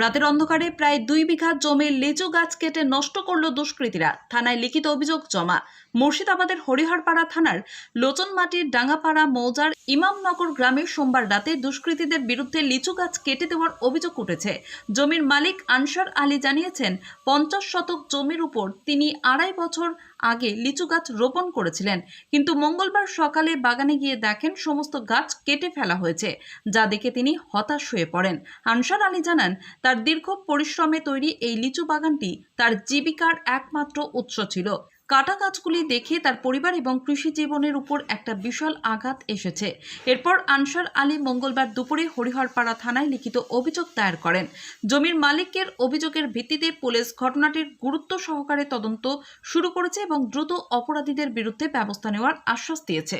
রাতের অন্ধকারে প্রায় দুই বিঘা জমির লিচু গাছ কেটে নষ্ট করল দুষ্কৃতীরা। থানায় লিখিত অভিযোগ জমা। মুর্শিদাবাদের হরিহরপাড়া থানার লোচনমাটির ডাঙ্গাপাড়া মৌজার ইমামনগর গ্রামে সোমবার রাতে দুষ্কৃতীদের বিরুদ্ধে লিচু গাছ কেটে দেওয়ার অভিযোগ উঠেছে। জমির মালিক আনসার আলী জানিয়েছেন, পঞ্চাশ শতক জমির উপর তিনি আড়াই বছর আগে লিচু গাছ রোপণ করেছিলেন। কিন্তু মঙ্গলবার সকালে বাগানে গিয়ে দেখেন, সমস্ত গাছ কেটে ফেলা হয়েছে, যা দেখে তিনি হতাশ হয়ে পড়েন। আনসার আলী জানান তার দীর্ঘ পরিশ্রমে তৈরি এই লিচু বাগানটি তার জীবিকার একমাত্র উৎস ছিল। কাটা গাছগুলি দেখে তার পরিবার এবং কৃষি জীবনের উপর একটা বিশাল আঘাত এসেছে। এরপর আনসার আলী মঙ্গলবার দুপুরে হরিহরপাড়া থানায় লিখিত অভিযোগ দায়ের করেন। জমির মালিকের অভিযোগের ভিত্তিতে পুলিশ ঘটনাটির গুরুত্ব সহকারে তদন্ত শুরু করেছে এবং দ্রুত অপরাধীদের বিরুদ্ধে ব্যবস্থা নেওয়ার আশ্বাস দিয়েছে।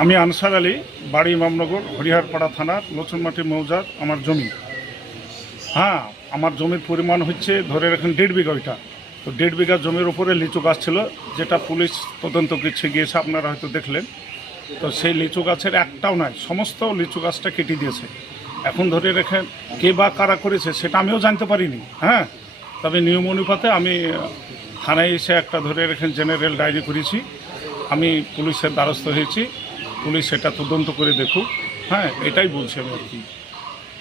আমি আনসার আলী, বাড়ি ইমামনগর, হরিহরপাড়া থানার লোচনমাটি মৌজার আমার জমি। হ্যাঁ আমার জমির পরিমাণ হচ্ছে ধরে রাখেন দেড় বিঘা ওইটা। তো দেড় বিঘা জমির উপরে লিচু গাছ ছিল, যেটা পুলিশ তদন্ত করছে, গিয়েছে, আপনারা হয়তো দেখলেন। তো সেই লিচু গাছের একটাও নাই, সমস্ত লিচু গাছটা কেটে দিয়েছে। এখন ধরে রেখে কে বা কারা করেছে, সেটা আমিও জানতে পারিনি হ্যাঁ? তবে নিয়ম অনুপাতে আমি থানায় এসে একটা ধরে রেখেন জেনারেল ডায়েরি করেছি। আমি পুলিশের দ্বারস্থ হয়েছি। পুলিশ সেটা তদন্ত করে দেখুক। হ্যাঁ এটাই বলছি আমি আর কি।